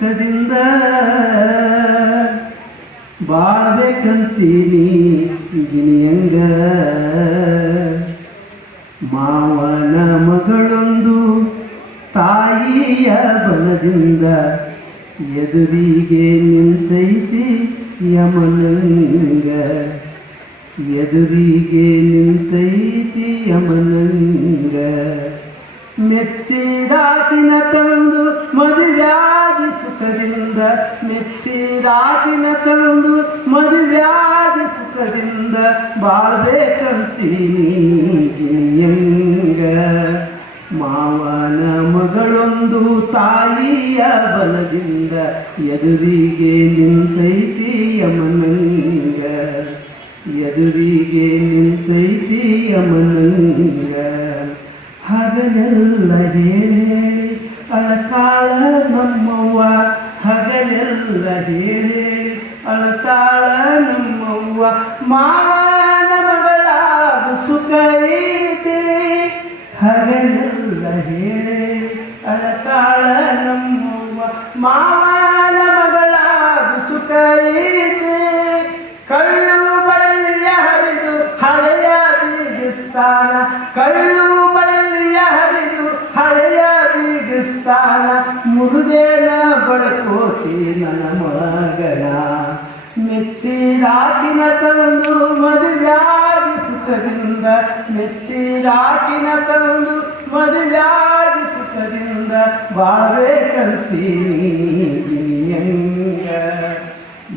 ಸುಖದಿಂದ ಬಾಳ್ಬೇಕಂತೀನಿ ಗಿನಿಯಂಗ ಮಾವನ ಮಗಳೊಂದು ತಾಯಿಯ ಬಲದಿಂದ ಎದುರಿಗೆ ನಿಂತೈತಿ ಯಮನಂಗ ಎದುರಿಗೆ ನಿಂತೈತಿ ಯಮನಂಗ ಮೆಚ್ಚಿದಾಕಿನ ಮೆಚ್ಚಿದಾಕಿನ ತಂದು ಮದುವೆಯಾಗಿ ಸುಖದಿಂದ ಬಾಳ್ಬೇಕಂತೀನಿ. ಮಾವನ ಮಗಳೊಂದು ತಾಯಿಯ ಬಲದಿಂದ ಎದುರಿಗೆ ನಿಂತೈತಿ ಯಮನಂಗ ಎದುರಿಗೆ ನಿಂತೈತಿ ಯಮನಂಗ ಹಗಲೆಲ್ಲ ಹೇಳಿ ನಮ್ಮ ಮಾವನ ಮಗಳಾಗು ಸುಖ ಐತಿ ಹಗಲೆಲ್ಲ ಹೇಳಿ ಅಳತಾಳ ನಮ್ಮುವ ಮಾವನ ಮಗಳಾಗು ಸುಖ ಐತಿ ಕಳ್ಳು ಬಳ್ಳಿಯ ಹರಿದು ಹಳೆಯ ಬೀಗಿಸ್ತಾನ ಕಳ್ಳು ಬಳ್ಳಿಯ ಹರಿದು ಹಳೆಯ ಬೀಗಿಸ್ತಾನ ಮುರುದೇನ ಬಳಕೋತಿ ನನ್ನ ಮಗನ. ಮೆಚ್ಚಿದಾಕಿನ ತಂದು ಮದುವ್ಯಾಗಿ ಸುಖದಿಂದ ಮೆಚ್ಚಿದಾಕಿನ ತಂದು ಮದುವ್ಯಾಗಿ ಸುಖದಿಂದ ಬಾಳ್ಬೇಕಂತೀನಿಯಂಗ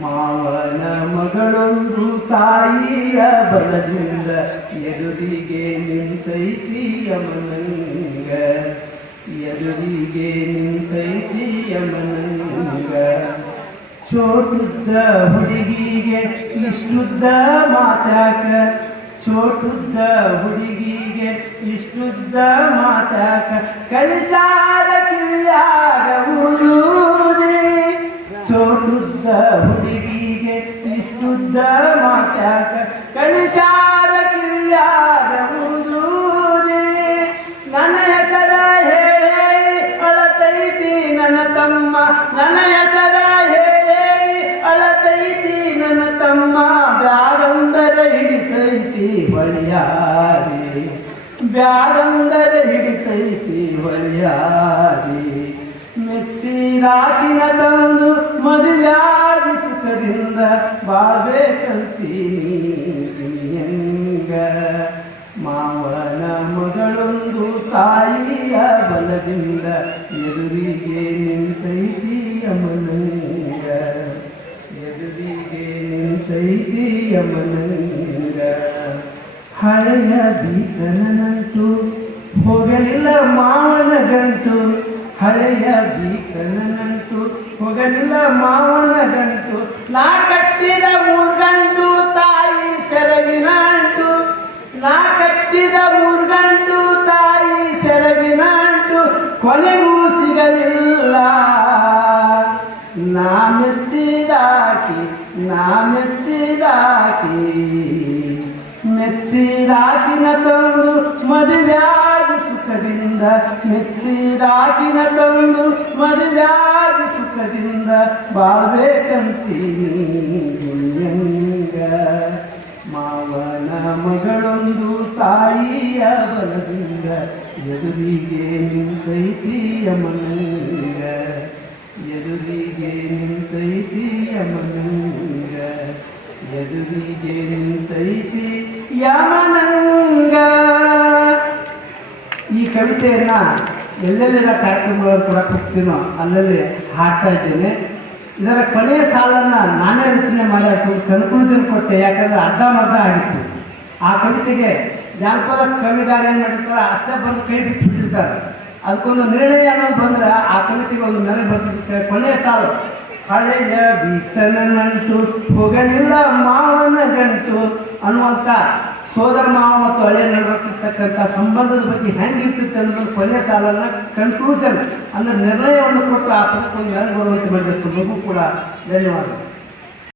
ಮಾವನ ಮಗಳೊಂದು ತಾಯಿಯ ಬಲದಿಂದ ಎದುರಿಗೆ ನಿಂತೈತಿ ಯಮನಂಗ. ಎದುರಿಗೆ ನಿಂತೈತಿ ಯಮನಂಗ. ಚೋಟುದ್ದ ಹುಡುಗಿಗೆ ಇಷ್ಟುದ್ದ ಮಾತಾಕ. ಚೋಟುದ್ದ ಹುಡುಗಿಗೆ ಇಷ್ಟುದ್ದ ಮಾತಾಕ. ಕಲಿಸಾದ ಕಿವಿಯಾಗ ಊರೂರಿ ಚೋಟುದ್ದ ಹುಡುಗಿಗೆ ಇಷ್ಟುದ್ದ ಮಾತಾಕ. ಬ್ಯಾಗಂದರ ಹಿಡಿತೈತಿ ಬಳಿಯಾರಿ ಮೆಚ್ಚಿರಾಕಿನ ತಂದು ಮದುವ್ಯಾಗಿ ಸುಖದಿಂದ ಬಾಳ್ಬೇಕಂತೀನಿ ಗಿಣಿಯಂಗ ಮಾವನ ಮಗಳೊಂದು ತಾಯಿಯ ಬಲದಿಂದ ಎದುರಿಗೆ ನಿಂತೈತಿ ಯಮನಂಗ ಎದುರಿಗೆ ನಿಂತೈತಿ ಯಮನಂಗ ಹಳೆಯ ಬೀಕನಂಟು ಹೋಗಲಿಲ್ಲ ಮಾವನ ಗಂಟು ಹಳೆಯ ಬೀಕನಂಟು ಹೋಗಲಿಲ್ಲ ಮಾವನ ಗಂಟು ನಾ ಕಟ್ಟಿದ ಮೂರ್ಗಂಟು ತಾಯಿ ಸೆರಗಿನ ಅಂಟು ನಾ ಕಟ್ಟಿದ ಮೂರ್ಗಂಟು ತಾಯಿ ಸೆರಗಿನ ಅಂಟು ಕೊನೆಗೂ ಸಿಗಲಿಲ್ಲ. ನಾ ಮೆಚ್ಚಿದಾಕಿ ನಾ ಮೆಚ್ಚಿದಾಕಿ. ಮೆಚ್ಚಿದಾಕಿನ ತಂದು ಮದುವ್ಯಾದ ಸುಖದಿಂದ ಬಾಳ್ಬೇಕಂತೀನಿ ಗಿಣಿಯಂಗ ಮಾವನ ಮಗಳೊಂದು ತಾಯಿಯ ಬಲದಿಂದ ಎದುರಿಗೆ ನಿಂತೈತಿ ಮನಂಗ. ಎದುರಿಗೆ ನಿಂತೈತಿ ಮನಂಗ. ಎದುರಿಗೆ ನಿಂತೈತಿ ಯಮನಂಗ ಈ ಕವಿತೆಯನ್ನ ಎಲ್ಲೆಲ್ಲೆಲ್ಲ ಕಾರ್ಯಕ್ರಮಗಳನ್ನು ಕೂಡ ಕೊಡ್ತೀನೋ ಅಲ್ಲಲ್ಲಿ ಹಾಡ್ತಾ ಇದ್ದೇನೆ. ಇದರ ಕೊನೆಯ ಸಾಲನ್ನು ನಾನೇ ರಚನೆ ಮಾಡಿ ಕನ್ಕ್ಲೂಷನ್ ಕೊಟ್ಟೆ, ಯಾಕಂದ್ರೆ ಮರ್ಧ ಆಗಿತ್ತು. ಆ ಕವಿತೆಗೆ ಜಾನಪದ ಕವಿಗಾರ ಏನು ಮಾಡಿರ್ತಾರೆ ಅಷ್ಟೇ ಬರೆದು ಕೈ ಬಿಟ್ಟು ಬಿಟ್ಟಿರ್ತಾರೆ ಅದಕ್ಕೊಂದು ನಿರ್ಣಯ ಅನ್ನೋದು ಬಂದ್ರೆ ಆ ಕವಿತೆಗೆ ಒಂದು ನೆರೆ ಬರ್ತಿರುತ್ತೆ ಕೊನೆಯ ಸಾಲು, ಹಳೆಯ ಬೀತನ ನಂಟು ಹೋಗಲಿಲ್ಲ ಮಾವನ ಗಂಟು ಅನ್ನುವಂಥ ಸೋದರ ಮಾವ ಮತ್ತು ಹಳೆಯ ನಡುವಕ್ಕಿರ್ತಕ್ಕಂಥ ಸಂಬಂಧದ ಬಗ್ಗೆ ಹೆಂಗಿರ್ತಿತ್ತು ಅನ್ನೋದನ್ನು ಕೊನೆಯ ಸಾಲನ್ನ ಕನ್ಕ್ಲೂಷನ್ ಅಂದರೆ ನಿರ್ಣಯವನ್ನು ಕೊಟ್ಟು ಆ ಪದಕ್ಕೊಂದು ಯಾರು ಬರುವಂತೆ ಮಾಡಿದ ತುಂಬಗೂ ಕೂಡ ಧನ್ಯವಾದಗಳು.